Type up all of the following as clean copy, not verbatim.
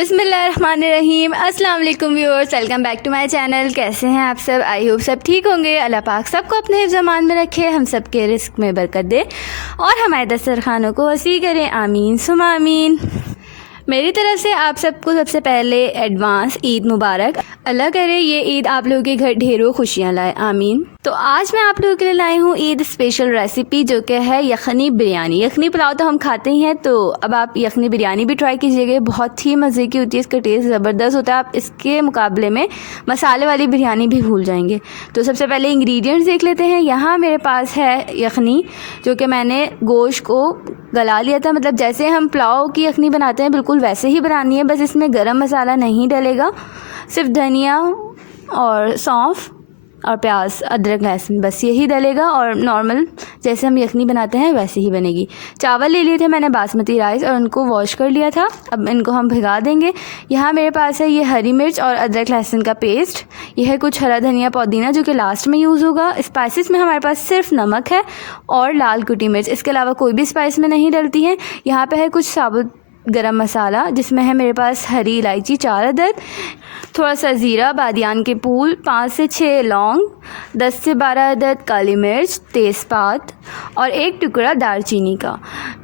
बिस्मिल्लाहिर्रहमानिर्रहीम। अस्सलाम वालेकुम viewers, welcome back to my channel. कैसे हैं आप सब? आई होप सब ठीक होंगे। अल्लाह पाक सबको अपने ज़मान में रखे, हम सब के रिस्क में बरकत दे और हमारे दस्तरखानों को वसी करें। आमीन सुमा आमीन। मेरी तरफ से आप सबको सबसे पहले एडवांस ईद मुबारक। अल्लाह करे ये ईद आप लोगों के घर ढेरों खुशियाँ लाए, आमीन। तो आज मैं आप लोगों के लिए लाई हूँ ईद स्पेशल रेसिपी, जो कि है यखनी बिरयानी। यखनी पुलाव तो हम खाते ही हैं, तो अब आप यखनी बिरयानी भी ट्राई कीजिएगा। बहुत ही मज़े की होती है, इसका टेस्ट ज़बरदस्त होता है। आप इसके मुकाबले में मसाले वाली बिरयानी भी भूल जाएंगे। तो सबसे पहले इंग्रेडिएंट्स देख लेते हैं। यहाँ मेरे पास है यखनी, जो कि मैंने गोश्त को गला लिया था। मतलब जैसे हम पुलाव की यखनी बनाते हैं बिल्कुल वैसे ही बनानी है, बस इसमें गरम मसाला नहीं डलेगा, सिर्फ धनिया और सौंफ और प्याज, अदरक, लहसुन, बस यही डलेगा। और नॉर्मल जैसे हम यखनी बनाते हैं वैसे ही बनेगी। चावल ले लिए थे मैंने बासमती राइस और उनको वॉश कर लिया था। अब इनको हम भिगा देंगे। यहाँ मेरे पास है ये हरी मिर्च और अदरक लहसुन का पेस्ट। यह है कुछ हरा धनिया पुदीना, जो कि लास्ट में यूज़ होगा। स्पाइसेस में हमारे पास सिर्फ नमक है और लाल कुटी मिर्च, इसके अलावा कोई भी स्पाइस में नहीं डलती है। यहाँ पर है कुछ साबुत गरम मसाला, जिसमें है मेरे पास हरी इलायची 4 अदद, थोड़ा सा ज़ीरा, बादियान के फूल 5 से 6 लौंग, 10 से 12 अदद काली मिर्च, तेज़पात और एक टुकड़ा दालचीनी का।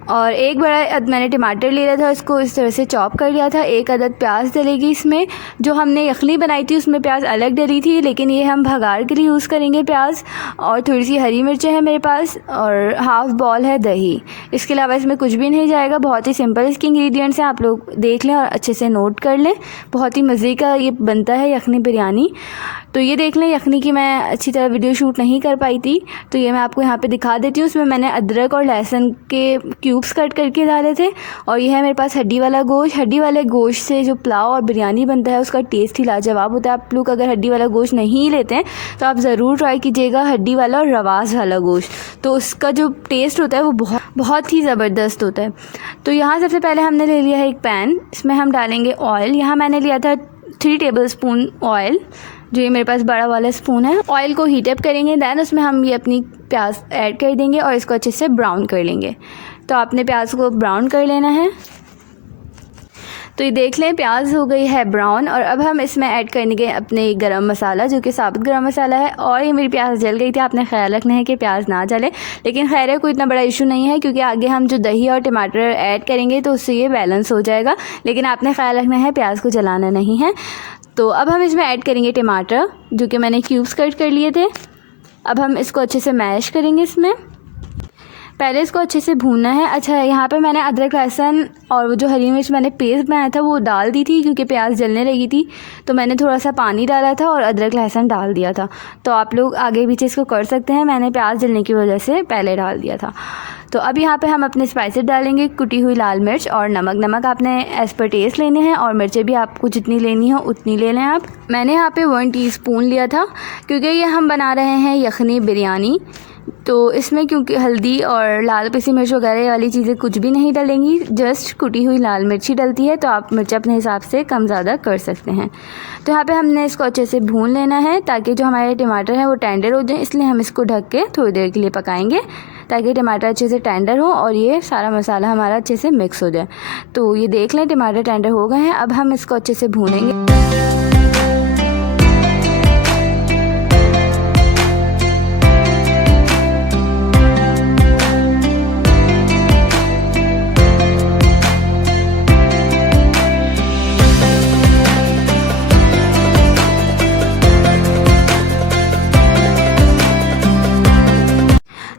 और एक बड़ा मैंने टमाटर ले लिया था, उसको इस तरह से चॉप कर लिया था। 1 अदद प्याज डलेगी इसमें। जो हमने यखनी बनाई थी उसमें प्याज अलग डली थी, लेकिन ये हम भगार के लिए यूज़ करेंगे प्याज। और थोड़ी सी हरी मिर्चें हैं मेरे पास और हाफ़ बॉल है दही। इसके अलावा इसमें कुछ भी नहीं जाएगा। बहुत ही सिंपल इसके इंग्रेडिएंट्स हैं, आप लोग देख लें और अच्छे से नोट कर लें। बहुत ही मज़े का ये बनता है यखनी बिरयानी। तो ये देख लें, यखनी की मैं अच्छी तरह वीडियो शूट नहीं कर पाई थी, तो ये मैं आपको यहाँ पे दिखा देती हूँ। उसमें मैंने अदरक और लहसुन के क्यूब्स कट करके डाले थे। और ये है मेरे पास हड्डी वाला गोश्त। हड्डी वाले गोश्त से जो पुलाव और बिरयानी बनता है उसका टेस्ट ही लाजवाब होता है। आप लोग अगर हड्डी वाला गोश्त नहीं लेते हैं तो आप ज़रूर ट्राई कीजिएगा हड्डी वाला और रवास वाला गोश्त, तो उसका जो टेस्ट होता है वो बहुत ही ज़बरदस्त होता है। तो यहाँ सबसे पहले हमने ले लिया है एक पैन, इसमें हम डालेंगे ऑयल। यहाँ मैंने लिया था 3 टेबलस्पून ऑयल, जो ये मेरे पास बड़ा वाला स्पून है। ऑयल को हीट अप करेंगे, दैन उसमें हम ये अपनी प्याज ऐड कर देंगे और इसको अच्छे से ब्राउन कर लेंगे। तो आपने प्याज को ब्राउन कर लेना है। तो ये देख लें प्याज हो गई है ब्राउन। और अब हम इसमें ऐड करेंगे अपने गरम मसाला, जो कि साबुत गरम मसाला है। और ये मेरी प्याज जल गई थी, आपने ख्याल रखना है कि प्याज ना जले, लेकिन खैर है कोई इतना बड़ा इशू नहीं है, क्योंकि आगे हम जो दही और टमाटर ऐड करेंगे तो उससे ये बैलेंस हो जाएगा। लेकिन आपने ख्याल रखना है प्याज को जलाना नहीं है। तो अब हम इसमें ऐड करेंगे टमाटर, जो कि मैंने क्यूब्स कट कर लिए थे। अब हम इसको अच्छे से मैश करेंगे। इसमें पहले इसको अच्छे से भूनना है। अच्छा, यहाँ पे मैंने अदरक लहसुन और वो जो हरी मिर्च मैंने पेस्ट बनाया था वो डाल दी थी, क्योंकि प्याज जलने लगी थी, तो मैंने थोड़ा सा पानी डाला था और अदरक लहसुन डाल दिया था। तो आप लोग आगे पीछे इसको कर सकते हैं, मैंने प्याज जलने की वजह से पहले डाल दिया था। तो अब यहाँ पे हम अपने स्पाइसेस डालेंगे। कुटी हुई लाल मिर्च और नमक आपने एज़ पर टेस्ट लेने हैं, और मिर्चें भी आपको जितनी लेनी हो उतनी ले लें आप। मैंने यहाँ पे 1 टीस्पून लिया था, क्योंकि ये हम बना रहे हैं यखनी बिरयानी, तो इसमें क्योंकि हल्दी और लाल पिसी मिर्च वगैरह वाली चीज़ें कुछ भी नहीं डलेंगी, जस्ट कुटी हुई लाल मिर्च ही डलती है। तो आप मिर्च अपने हिसाब से कम ज़्यादा कर सकते हैं। तो यहाँ पे हमने इसको अच्छे से भून लेना है, ताकि जो हमारे टमाटर हैं वो टेंडर हो जाए। इसलिए हम इसको ढक के थोड़ी देर के लिए पकाएंगे, ताकि टमाटर अच्छे से टेंडर हो और ये सारा मसाला हमारा अच्छे से मिक्स हो जाए। तो ये देख लें टमाटर टेंडर हो गए हैं। अब हम इसको अच्छे से भूनेंगे।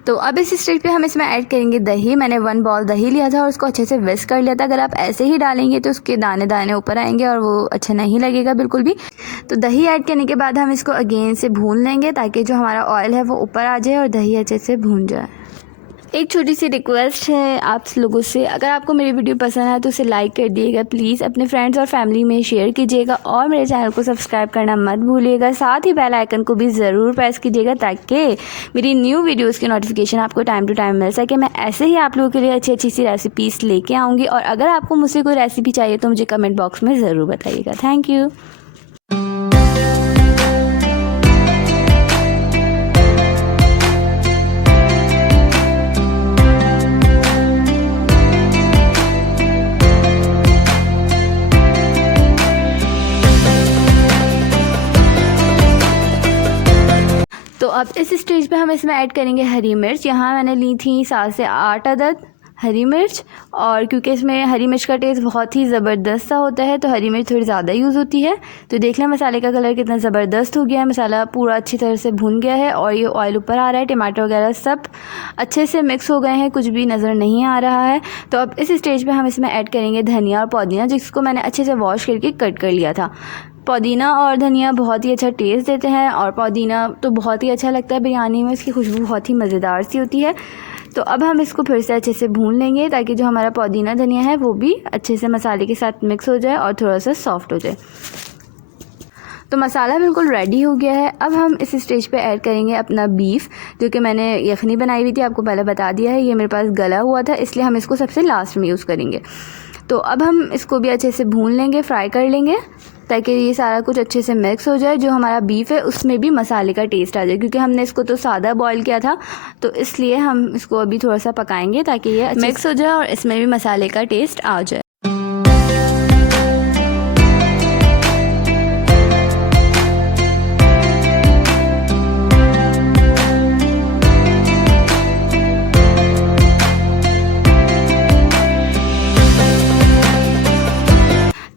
तो अब इस स्टेज पे हम इसमें ऐड करेंगे दही। मैंने 1 बॉल दही लिया था और उसको अच्छे से विस्क कर लिया था। अगर आप ऐसे ही डालेंगे तो उसके दाने दाने ऊपर आएंगे और वो अच्छा नहीं लगेगा बिल्कुल भी। तो दही ऐड करने के बाद हम इसको अगेन से भून लेंगे, ताकि जो हमारा ऑयल है वो ऊपर आ जाए और दही अच्छे से भून जाए। एक छोटी सी रिक्वेस्ट है आप लोगों से, अगर आपको मेरी वीडियो पसंद है तो उसे लाइक कर दिएगा प्लीज़, अपने फ्रेंड्स और फैमिली में शेयर कीजिएगा और मेरे चैनल को सब्सक्राइब करना मत भूलिएगा। साथ ही बेल आइकन को भी ज़रूर प्रेस कीजिएगा, ताकि मेरी न्यू वीडियोस की नोटिफिकेशन आपको टाइम टू टाइम मिल सके। मैं ऐसे ही आप लोगों के लिए अच्छी अच्छी सी रेसिपीज़ लेके आऊँगी। और अगर आपको मुझसे कोई रेसिपी चाहिए तो मुझे कमेंट बॉक्स में ज़रूर बताइएगा। Thank you. तो अब इस स्टेज पे हम इसमें ऐड करेंगे हरी मिर्च। यहाँ मैंने ली थी 7 से 8 अदद हरी मिर्च, और क्योंकि इसमें हरी मिर्च का टेस्ट बहुत ही ज़बरदस्त सा होता है तो हरी मिर्च थोड़ी ज़्यादा यूज़ होती है। तो देख लें मसाले का कलर कितना ज़बरदस्त हो गया है, मसाला पूरा अच्छी तरह से भून गया है और ये ऑयल ऊपर आ रहा है। टमाटर वगैरह सब अच्छे से मिक्स हो गए हैं, कुछ भी नज़र नहीं आ रहा है। तो अब इस स्टेज पर हम इसमें ऐड करेंगे धनिया और पुदीना, जिसको मैंने अच्छे से वॉश करके कट कर लिया था। पुदीना और धनिया बहुत ही अच्छा टेस्ट देते हैं और पुदीना तो बहुत ही अच्छा लगता है बिरयानी में, इसकी खुशबू बहुत ही मज़ेदार सी होती है। तो अब हम इसको फिर से अच्छे से भून लेंगे ताकि जो हमारा पुदीना धनिया है वो भी अच्छे से मसाले के साथ मिक्स हो जाए और थोड़ा सा सॉफ्ट हो जाए। तो मसाला बिल्कुल रेडी हो गया है। अब हम इस स्टेज पे ऐड करेंगे अपना बीफ, जो कि मैंने यखनी बनाई हुई थी, आपको पहले बता दिया है। ये मेरे पास गला हुआ था इसलिए हम इसको सबसे लास्ट में यूज़ करेंगे। तो अब हम इसको भी अच्छे से भून लेंगे, फ्राई कर लेंगे ताकि ये सारा कुछ अच्छे से मिक्स हो जाए। जो हमारा बीफ है उसमें भी मसाले का टेस्ट आ जाए, क्योंकि हमने इसको तो सादा बॉईल किया था तो इसलिए हम इसको अभी थोड़ा सा पकाएंगे ताकि ये मिक्स हो जाए और इसमें भी मसाले का टेस्ट आ जाए।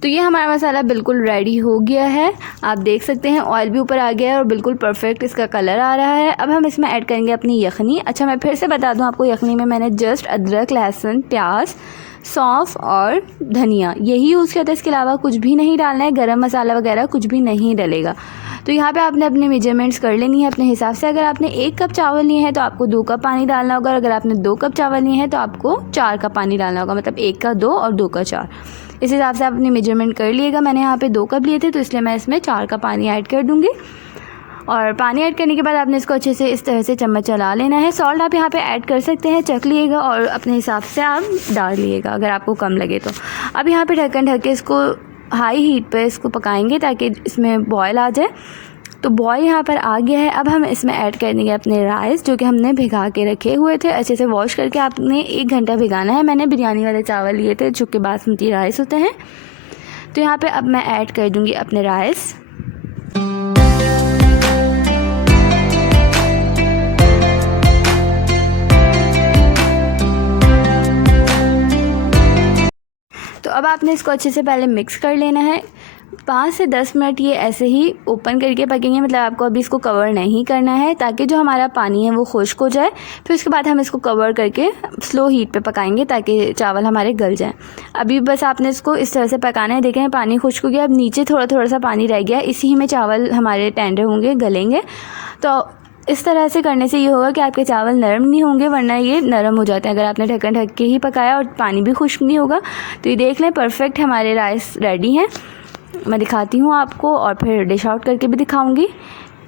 तो ये हमारा मसाला बिल्कुल रेडी हो गया है, आप देख सकते हैं ऑयल भी ऊपर आ गया है और बिल्कुल परफेक्ट इसका कलर आ रहा है। अब हम इसमें ऐड करेंगे अपनी यखनी। अच्छा, मैं फिर से बता दूं आपको, यखनी में मैंने जस्ट अदरक, लहसुन, प्याज, सौंफ और धनिया यही यूज़ किया था, इसके अलावा कुछ भी नहीं डालना है। गरम मसाला वगैरह कुछ भी नहीं डलेगा। तो यहाँ पे आपने अपने मेजरमेंट्स कर लेनी है अपने हिसाब से। अगर आपने 1 कप चावल लिए हैं तो आपको 2 कप पानी डालना होगा, अगर आपने 2 कप चावल लिए हैं तो आपको 4 कप पानी डालना होगा, मतलब 1 का 2 और 2 का 4। इस हिसाब से आप अपनी मेजरमेंट कर लिएगा। मैंने यहाँ पे 2 कप लिए थे तो इसलिए मैं इसमें 4 का पानी ऐड कर दूँगी। और पानी ऐड करने के बाद आपने इसको अच्छे से इस तरह से चम्मच चला लेना है। सॉल्ट आप यहाँ पे ऐड कर सकते हैं, चख लिएगा और अपने हिसाब से आप डाल लिएगा अगर आपको कम लगे तो। अब यहाँ पे ढक्कन ढक के इसको हाई हीट पे इसको पकाएंगे ताकि इसमें बॉयल आ जाए। तो बॉयल यहाँ पर आ गया है। अब हम इसमें ऐड कर देंगे अपने राइस, जो कि हमने भिगा के रखे हुए थे। अच्छे से वॉश करके आपने 1 घंटा भिगाना है। मैंने बिरयानी वाले चावल लिए थे जो कि बासमती राइस होते हैं। तो यहाँ पे अब मैं ऐड कर दूँगी अपने राइस। तो अब आपने इसको अच्छे से पहले मिक्स कर लेना है। 5 से 10 मिनट ये ऐसे ही ओपन करके पकेंगे, मतलब आपको अभी इसको कवर नहीं करना है ताकि जो हमारा पानी है वो खुश्क हो जाए। फिर उसके बाद हम इसको कवर करके स्लो हीट पे पकाएंगे ताकि चावल हमारे गल जाएं। अभी बस आपने इसको इस तरह से पकाना है। देखें पानी खुश्क हो गया, अब नीचे थोड़ा थोड़ा सा पानी रह गया, इसी में चावल हमारे टेंडर होंगे, गलेंगे। तो इस तरह से करने से ये होगा कि आपके चावल नरम नहीं होंगे, वरना ये नरम हो जाते हैं अगर आपने ढक्कन ढक के ही पकाया और पानी भी खुश्क नहीं होगा। तो ये देख लें परफेक्ट हमारे राइस रेडी हैं। मैं दिखाती हूँ आपको और फिर डिश आउट करके भी दिखाऊंगी।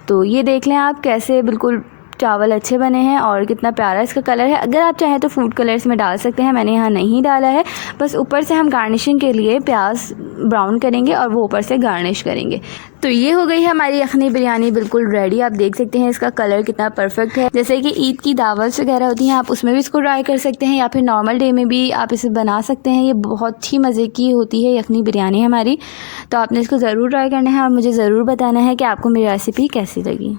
तो ये देख लें आप कैसे बिल्कुल चावल अच्छे बने हैं और कितना प्यारा इसका कलर है। अगर आप चाहें तो फूड कलर्स में डाल सकते हैं, मैंने यहाँ नहीं डाला है। बस ऊपर से हम गार्निशिंग के लिए प्याज ब्राउन करेंगे और वो ऊपर से गार्निश करेंगे। तो ये हो गई है हमारी यखनी बिरयानी बिल्कुल रेडी। आप देख सकते हैं इसका कलर कितना परफेक्ट है। जैसे कि ईद की दावत वगैरह होती हैं, आप उसमें भी इसको ट्राई कर सकते हैं या फिर नॉर्मल डे में भी आप इसे बना सकते हैं। ये बहुत ही मज़े की होती है यखनी बिरयानी हमारी। तो आपने इसको ज़रूर ट्राई करना है और मुझे ज़रूर बताना है कि आपको मेरी रेसिपी कैसी लगी।